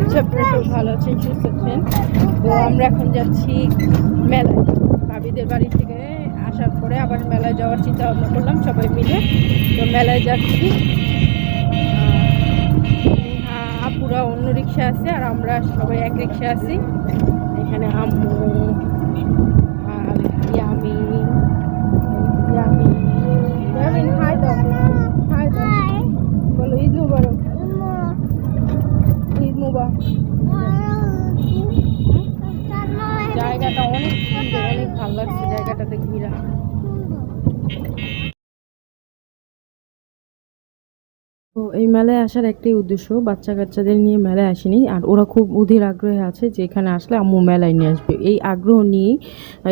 আচ্ছা, ভালো আছেন তো আমরা এখন যাচ্ছি মেলায়। ভাবিদের বাড়ি থেকে আসার পরে আবার মেলায় যাওয়ার চিন্তা ভাবনা করলাম, সবাই মিলে। তো মেলায় যাচ্ছি। আপুরা অন্য রিক্সা আছে আর আমরা সবাই এক রিক্সা আছি। এখানে আম্মু, আর জায়গাটা অনেক সুন্দর অনেক ভালো লাগছে জায়গাটাতে ঘুরা। তো এই মেলায় আসার একটাই উদ্দেশ্য বাচ্চা কাচ্চাদের নিয়ে মেলায় আসেনি। আর ওরা খুব অধীর আগ্রহে আছে যে এখানে আসলে আম্মু মেলায় নিয়ে আসবে। এই আগ্রহ নিয়েই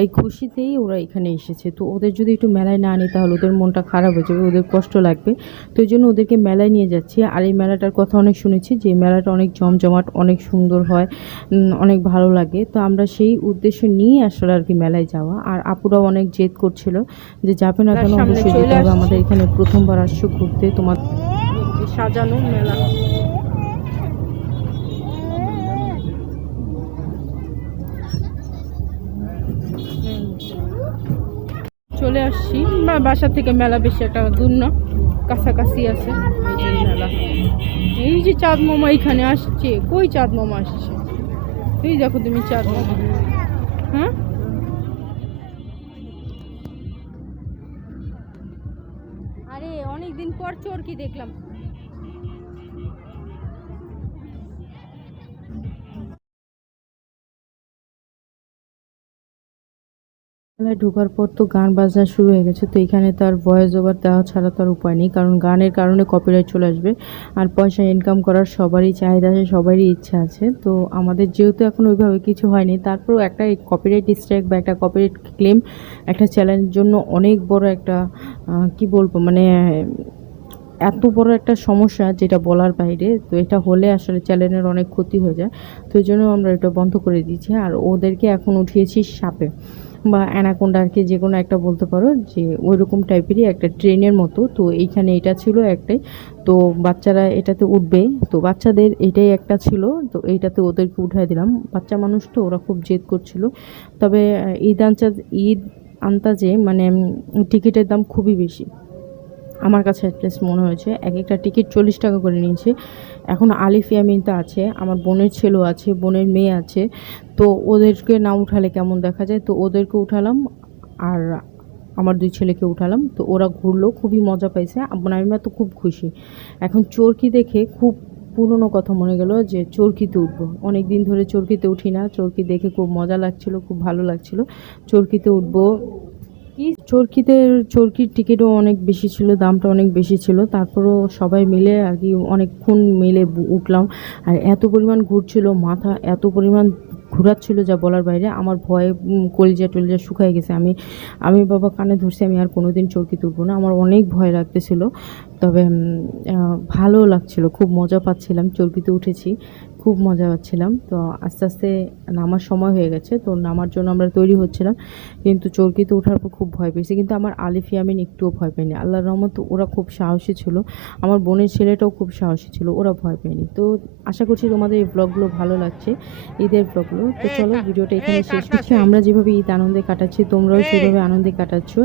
এই খুশিতেই ওরা এখানে এসেছে। তো ওদের যদি একটু মেলায় না আনি তাহলে ওদের মনটা খারাপ হয়ে যাবে ওদের কষ্ট লাগবে। তো এই জন্য ওদেরকে মেলায় নিয়ে যাচ্ছি। আর এই মেলাটার কথা অনেক শুনেছি যে মেলাটা অনেক জমজমাট অনেক সুন্দর হয় অনেক ভালো লাগে। তো আমরা সেই উদ্দেশ্য নিয়ে আসলে আর কি মেলায় যাওয়া। আর আপুরাও অনেক জেদ করছিল যে যাবে না কেন অবশ্যই যেতে হবে। আমাদের এখানে প্রথমবার আসছো ঘুরতে। তোমার সাজানো মেলা। চলে আসছি। বাসা থেকে মেলা বেশি একটা দূর না, কাছাকাছি আছে। মেলা এই যে চাঁদ মামা এখানে আসছে। কই চাঁদ মামা আসছে? এই দেখো তুমি চাঁদ মামা। হ্যাঁ? আরে, অনেকদিন পর চোর কি দেখলাম। মেলায় ঢোকার পর তো গান বাজনা শুরু হয়ে গেছে, তো এখানে তার ভয়েস ওভার দেওয়া ছাড়া তার উপায় নেই, কারণ গানের কারণে কপিরাইট চলে আসবে আর পয়সা ইনকাম করার সবারই চাহিদা আছে, সবারই ইচ্ছা আছে, তো আমাদের যেহেতু এখন ওইভাবে কিছু হয়নি, তারপরেও একটা কপিরাইট স্ট্রাইক বা একটা কপিরাইট ক্লেম একটা চ্যালেঞ্জের জন্য অনেক বড় একটা কি বলব মানে এত বড় একটা সমস্যা যেটা বলার বাইরে, তো এটা হলে আসলে চ্যানেলের অনেক ক্ষতি হয়ে যায়, তো এই জন্য আমরা এটা বন্ধ করে দিয়েছি, আর ওদেরকে এখন উঠিয়েছি সাপে। বা অ্যানাকোন্ডা আর কি যে কোনো একটা বলতে পারো যে ওই রকম টাইপেরই একটা ট্রেনের মতো। তো এইখানে এটা ছিল একটাই। তো বাচ্চারা এটাতে উঠবে। তো বাচ্চাদের এটাই একটা ছিল। তো এইটাতে ওদেরকে উঠাই দিলাম। বাচ্চা মানুষ তো, ওরা খুব জেদ করছিল। তবে ঈদ আনচাজ, ঈদ আন্তাজে মানে টিকিটের দাম খুবই বেশি। আমার কাছে অ্যাটলিস্ট মনে হয়েছে, এক একটা টিকিট চল্লিশ টাকা করে নিয়েছে। এখন আলিফ ইয়ামিন তো আছে, আমার বোনের ছেলেও আছে, বোনের মেয়ে আছে, তো ওদেরকে না উঠালে কেমন দেখা যায়? তো ওদেরকে উঠালাম, আর আমার দুই ছেলেকে উঠালাম, তো ওরা ঘুরলো, খুবই মজা পাইছে। নামিমা তো খুব খুশি। এখন চরকি দেখে খুব পুরনো কথা মনে গেল যে চরকিতে উঠবো। অনেক দিন ধরে চরকিতে উঠি না, চরকি দেখে খুব মজা লাগছিল, খুব ভালো লাগছিল। চরকিতে উঠবো কি? চরকিতে চরকির টিকিটও অনেক বেশি ছিল, দামটা অনেক বেশি ছিল। তারপরও সবাই মিলে আর কি অনেকক্ষণ মিলে উঠলাম। আর এত পরিমাণ ঘুরছিল, মাথা এত পরিমাণ ঘোরাচ্ছিল যা বলার বাইরে। আমার ভয়ে কলিজা টলিজা শুকায় গেছে। আমি আমি বাবা কানে ধরছি, আমি আর কোনো দিন চরকি তুলবো না। আমার অনেক ভয় লাগতেছিল। তবে ভালো লাগছিল, খুব মজা পাচ্ছিলাম, চরকিতে উঠেছি। খুব মজা পাচ্ছিলাম। তো আস্তে আস্তে নামার সময় হয়ে গেছে। তো নামার জন্য আমরা তৈরি হচ্ছিলাম। কিন্তু চরকিতে ওঠার পর খুব ভয় পেয়েছি। কিন্তু আমার আলিফ ইয়ামিন একটুও ভয় পায়নি। আল্লাহর রহমত ওরা খুব সাহসী ছিল। আমার বোনের ছেলেটাও খুব সাহসী ছিল। ওরা ভয় পায়নি। তো আশা করছি তোমাদের এই ব্লগগুলো ভালো লাগছে ঈদের ব্লগগুলো তো চলো ভিডিওটা এখানে শেষ করছি। আমরা যেভাবে ঈদ আনন্দে কাটাচ্ছি তোমরাও সেভাবে আনন্দে কাটাচ্ছ।